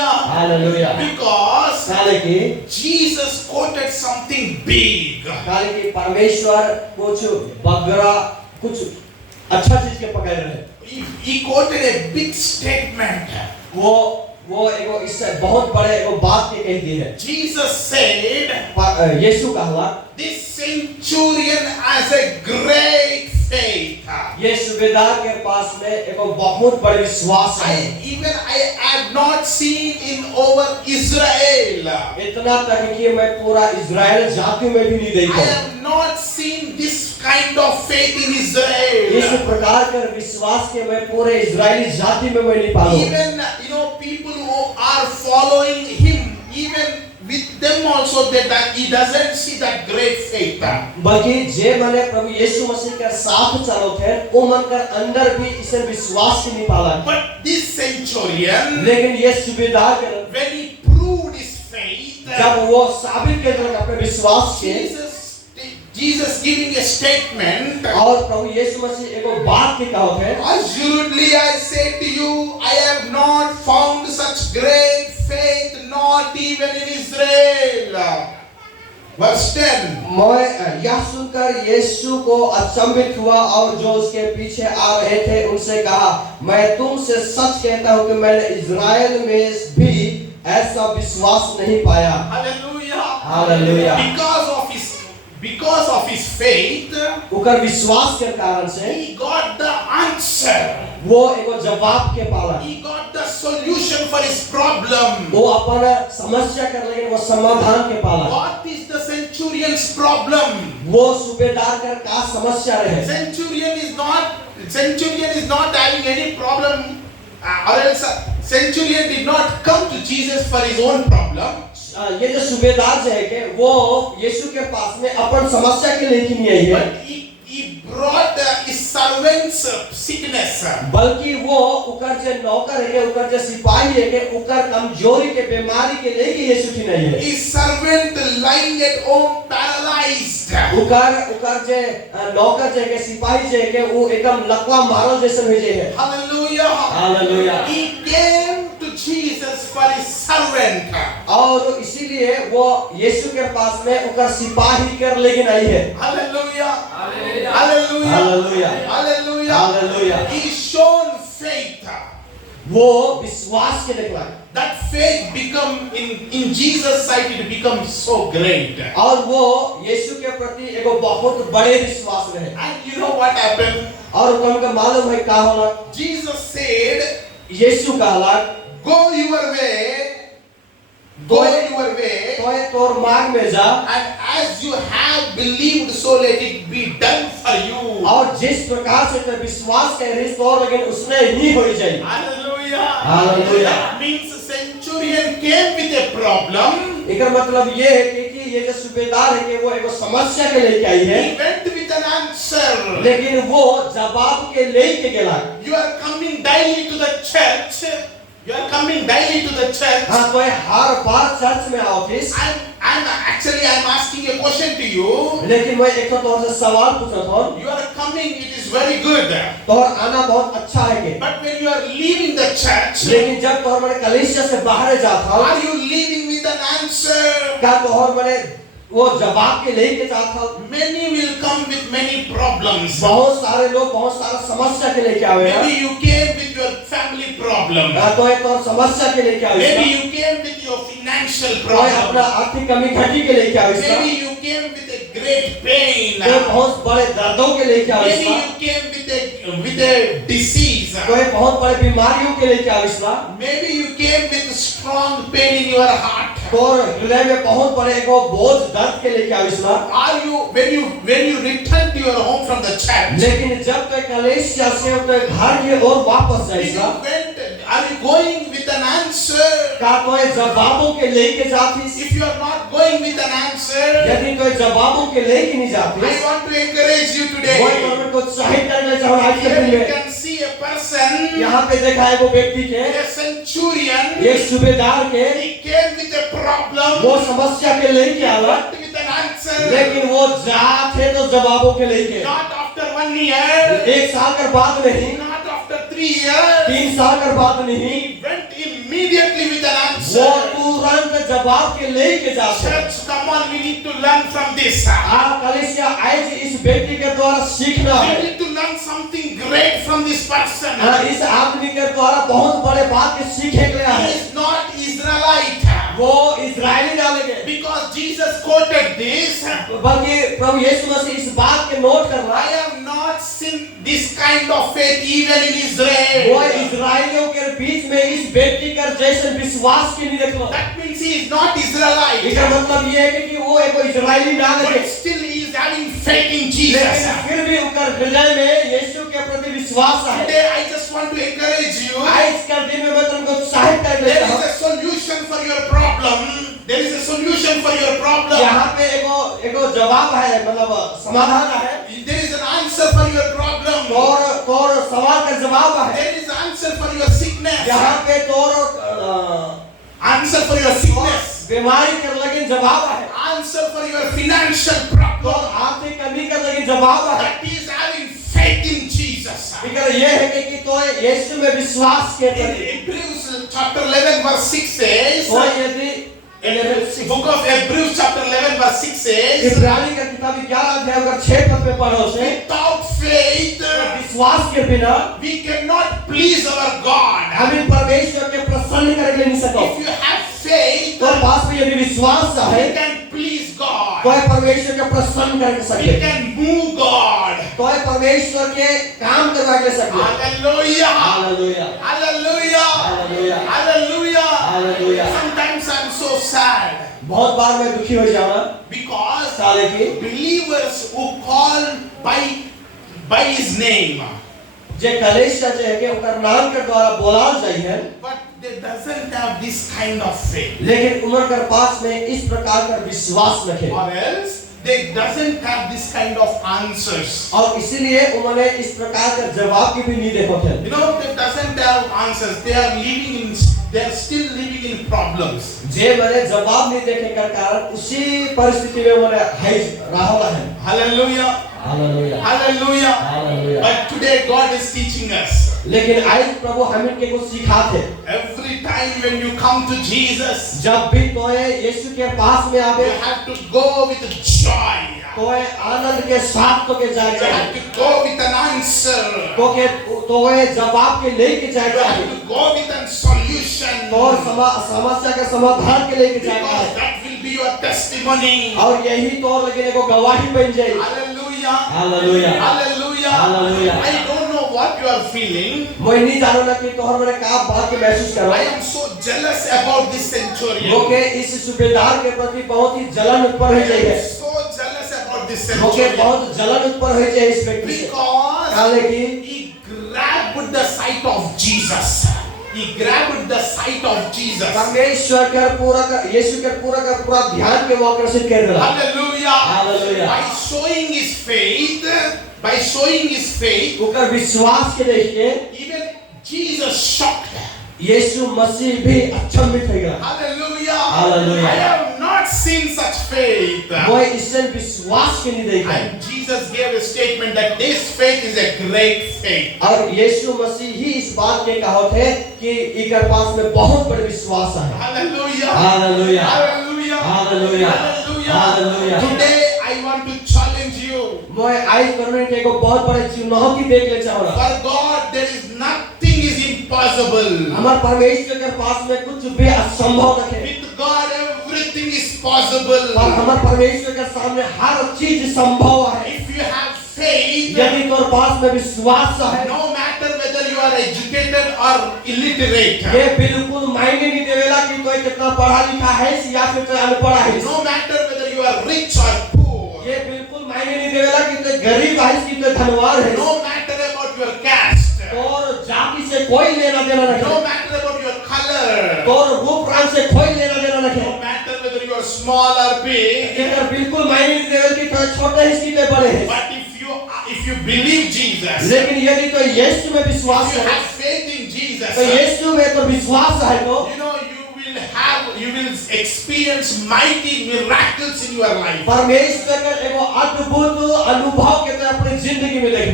Hallelujah. Because काले की Jesus quoted something big. काले की परमेश्वर कुछ बगरा कुछ अच्छा चीज के पकड़ रहे। He quoted a big statement. वो एगो इससे बहुत बड़े एगो बात के कह दी है। Jesus said, यीशु कहला, this centurion has a great faith. ये सूबेदार के पास में एगो बहुत बड़े विश्वास है। I have not seen in over Israel. इतना तक कि मैं पूरा इज़राइल जाति में भी नहीं I देखा। have not seen this kind of faith in Israel. इस प्रकार का विश्वास के मैं पूरे इज़राइली जाति में मैं नहीं पाया। Even people who are following him, even with them also that he doesn't see that great faith. बल्कि जे मने प्रभु यीशु मसीह का साथ चलो थे, वो मन कर अंदर भी इसे विश्वास नहीं पाला। But this centurion, लेकिन ये सूबेदार के when he proved his faith, जब वो साबित कर दिया अपने विश्वास के, Jesus giving a statement. और प्रभु यीशु मसीह एगो बात के कहो थे, Assuredly I say to you, I have not found such great faith, not even in Israel. Verse 10. मैं यह सुनकर यीशु को अचंभित हुआ और जो उसके पीछे आ रहे थे उनसे कहा, मैं तुमसे सच कहता हूँ कि मैंने इज़राइल में भी ऐसा विश्वास नहीं पाया। Hallelujah. Hallelujah. Because of his faith, उकर विश्वास के कारण से he got the answer. वो एगो जवाब के पाला। He got the solution for his problem. वो अपन समस्या कर लेकिन वो समाधान के पाला। What is the centurion's problem? वो सूबेदार कर का समस्या रहे। Centurion is not having any problem, or else centurion did not come to Jesus for his own problem. ये जो सूबेदार जो है कि वो यीशु के पास में अपन समस्या के लिए नहीं आई है। But he brought his servant's sickness. बल्कि वो उकर जो नौकर है के उकर जो सिपाही है के उकर कमजोरी के बीमारी के लिए यीशु की नहीं है। His servant lying at home paralyzed. उकर जो नौकर जो के सिपाही जो के वो एकदम लकवा मारो जैसे भेजे है। Hallelujah. Hallelujah. He came to Jesus for his servant. और इसीलिए वो यीशु के पास में उकर सिपाही कर लेकिन आई है। Hallelujah. Hallelujah. Hallelujah. Hallelujah. Hallelujah. He shown faith. वो विश्वास के निकला। That faith become in Jesus' sight it becomes so great. और वो यीशु के प्रति एगो बहुत बड़े विश्वास रहे। And you know what happened? और उनको मालूम है क्या होला? Jesus said, यीशु कहला, go your way. Go your way. तोर मार्ग में जा। And as you have believed, so let it be done for you. और जिस प्रकार से ते विश्वास कर रही तो लेकिन उसने ही हो जाए। Hallelujah. Hallelujah. That means centurion came with a problem. इसका मतलब ये है कि ये जो सूबेदार है कि वो एक समस्या के लेके आई है। He went with an answer. लेकिन वो जवाब के लेके गया। You are coming daily to the church. You are coming daily to the church. हाँ तो हर बार चर्च में office. I'm asking a question to you. लेकिन मैं एक तो तुमसे सवाल पूछ रहा था। You are coming, it is very good. तो आना बहुत अच्छा है के। But when you are leaving the church, लेकिन जब तो हमारे कलीसिया से बाहर जाता हो, are you leaving with an answer? क्या तो हमारे वो जवाब के लेके जाता हो? Many will come with many problems. बहुत सारे लोग बहुत सारा समस्या के लेके आवे। Maybe you came with your family problem. तो एक तो समस्या के लेके आवे। Maybe you came with your financial कोई अपना problem. आर्थिक कमी घटी के लेके आवे। Maybe you came with a great pain. कोई बहुत बड़े दर्दों के लेके आवे। Maybe you came with a disease. कोई बहुत बड़े बीमारियों के लेके आवे। Maybe you came with strong pain in your heart. तो हृदय में बहुत बड़े को बोझ दर्द के लेके आवे। Are you when you return to your home from the church? लेकिन जब तक कलीसिया से तो घर की ओर वापस जाएगा, Are you going with an answer? क्या तो जवाबों के लेके जाती? If you are not going with an answer, यदि तो जवाबों के लेके नहीं जाती, I want to encourage you today. वो तो को उत्साहित करना चाहूँ आज के दिन Here you में। can see a person, यहाँ पे देखा है वो व्यक्ति के, a centurion. एक सूबेदार के, He came with a problem. वो समस्या के लेके आया, Not with an answer. लेकिन वो जाते तो जवाबों के लेके। Not after 1 year. एक साल के बाद नहीं, Not after 3 years. 3 साल के बाद नहीं, He went immediately with an वो तुरंत जवाब के लेके जाते हैं। Church, come on, we need to learn from this. कलीसिया आज इस व्यक्ति के द्वारा सीखना We है। need to learn something great from this person. इस आदमी के द्वारा बहुत बड़े बात के सीखे के लिए He है। is not Israelite. वो इजरायली डालेंगे, Because Jesus quoted this. बल्कि प्रभु यीशु मसीह इस बात के नोट करना I है। have not seen this kind of faith even in Israel. वो इजरायलियों के बीच में इस व्यक्ति का जैसे विश्वास के नहीं देखो। That means he is not Israelite. इसका मतलब ये है कि वो एक इजरायली डालेंगे, But still he is having faith in Jesus. लेकिन फिर भी उनका हृदय में यीशु के प्रति विश्वास है। Today I just want to encourage you. आज का दिन में मैं तुमको उत्साहित करना There चाहता is हूँ। a solution for your problem. There is a solution for your problem. यहाँ पे एगो जवाब है, मतलब समाधान है, There is an answer for your problem. तोर सवाल का जवाब है। There is answer for your sickness. यहाँ पे तोर Answer for your sickness. बीमारी कर लगे जवाब है, Answer for your financial तो problem. आर्थिक कमी कर लगे जवाब है। That is having faith in Jesus. इधर ये है कि तो यीशु में विश्वास के In प्रति Hebrews chapter 11 verse 6 says, तो यदि book of Hebrews chapter 11 verse 6 says, इब्रानी का किताब 11 अध्याय अगर 6 पद में पढ़ो से, without faith विश्वास के बिना we cannot please our God. हम परमेश्वर के प्रसन्न कर नहीं सको। If you have faith, तो पास में यदि विश्वास we है can please God. तो परमेश्वर के प्रसन्न कर We सके, can move God. तो परमेश्वर के काम करवा के सके। Hallelujah. Hallelujah, Hallelujah. Hallelujah, Hallelujah. Hallelujah. Sometimes I'm so sad बहुत बार मैं दुखी हो जाऊंगा because साले की believers who call by his name, जे कलेशा जे है कि उनका नाम के द्वारा बोलाल चाहिए, but they doesn't have this kind of faith, लेकिन उम्र के पास में इस प्रकार का विश्वास रखे or else they doesn't have this kind of answers. और इसीलिए उन्होंने इस प्रकार का जवाब की भी नहीं देखो थे। You know, they doesn't have answers. They are still living in problems. जे मैंने जवाब नहीं देखे का कारण उसी परिस्थिति में उन्होंने रहा है। Hallelujah. Hallelujah, Hallelujah. Hallelujah. But today God is teaching us. लेकिन आज प्रभु हमें के को सिखाते, Every time when you come to Jesus, जब भी तोए यीशु के पास में you आवे have to go with joy. तोए आनंद के साथ तो के जाए You have to go with an answer. तो के तोए जवाब के लेके जाए You have to go with a solution. तो समस्या के समाधान के लेके जाए Because that will be your testimony. और यही तो लगने को गवाही बन जाए। Hallelujah. Hallelujah, Hallelujah. Hallelujah. I don't know what you are feeling. मैं नहीं जानू ना कि तोहर मैंने का बात के महसूस करो। I am so jealous about this centurion. Okay इस सूबेदार के प्रति बहुत ही जलन उत्पन्न हो I जाए am है। so jealous about this okay centurion. बहुत जलन उत्पन्न हो जाए इस व्यक्ति से। Because काले की he grabbed the sight of Jesus. He grabbed the sight of Jesus. परमेश्वर का यीशु के पूरा ध्यान के वो आकर्षित कर दिया। Hallelujah. Hallelujah. By showing his faith, उनका विश्वास के देख के even Jesus shocked. यीशु मसीह भी अचंभित हो गया। Hallelujah. Hallelujah. I have not seen such faith. वो इससे विश्वास के नहीं देखा। And Jesus gave a statement that this faith is a great faith. और यीशु मसीह ही इस बात के कहा थे कि इनके पास में बहुत बड़ा विश्वास है। Hallelujah. Hallelujah. Hallelujah. Hallelujah. Hallelujah. Hallelujah. Today I want to challenge you. मैं आज कम्युनिटी को बहुत बड़ा चुनौती देख ले चाहूँगा। For God there is nothing is impossible. हमारे परमेश्वर के पास में कुछ भी असंभव नहीं है। With God everything is possible. और हमारे परमेश्वर के सामने हर चीज संभव है। If you have faith, यदि तोर पास में विश्वास है, no matter whether you are educated or illiterate, ये बिल्कुल मायने नहीं देवेला कि कोई कितना पढ़ा लिखा है या फिर कोई अनपढ़ है। no matter whether you are rich or poor, ये बिल्कुल मायने नहीं देवेला कि कोई गरीब है कि कोई धनवान है। no matter about your caste, और जाति से कोई लेना देना नहीं। no matter about your color, और रूप रंग से कोई लेना देना नहीं। no matter whether you are small or big, ये बिल्कुल मायने नहीं देवेला कि कोई छोटे है कि कोई बड़े है। but if you believe Jesus, लेकिन यदि तो यीशु में विश्वास if you है, have faith in Jesus, तो यीशु में तो विश्वास है तो you know you will experience mighty miracles in your life. परमेश्वर का एगो अद्भुत अनुभव के अपनी जिंदगी में देख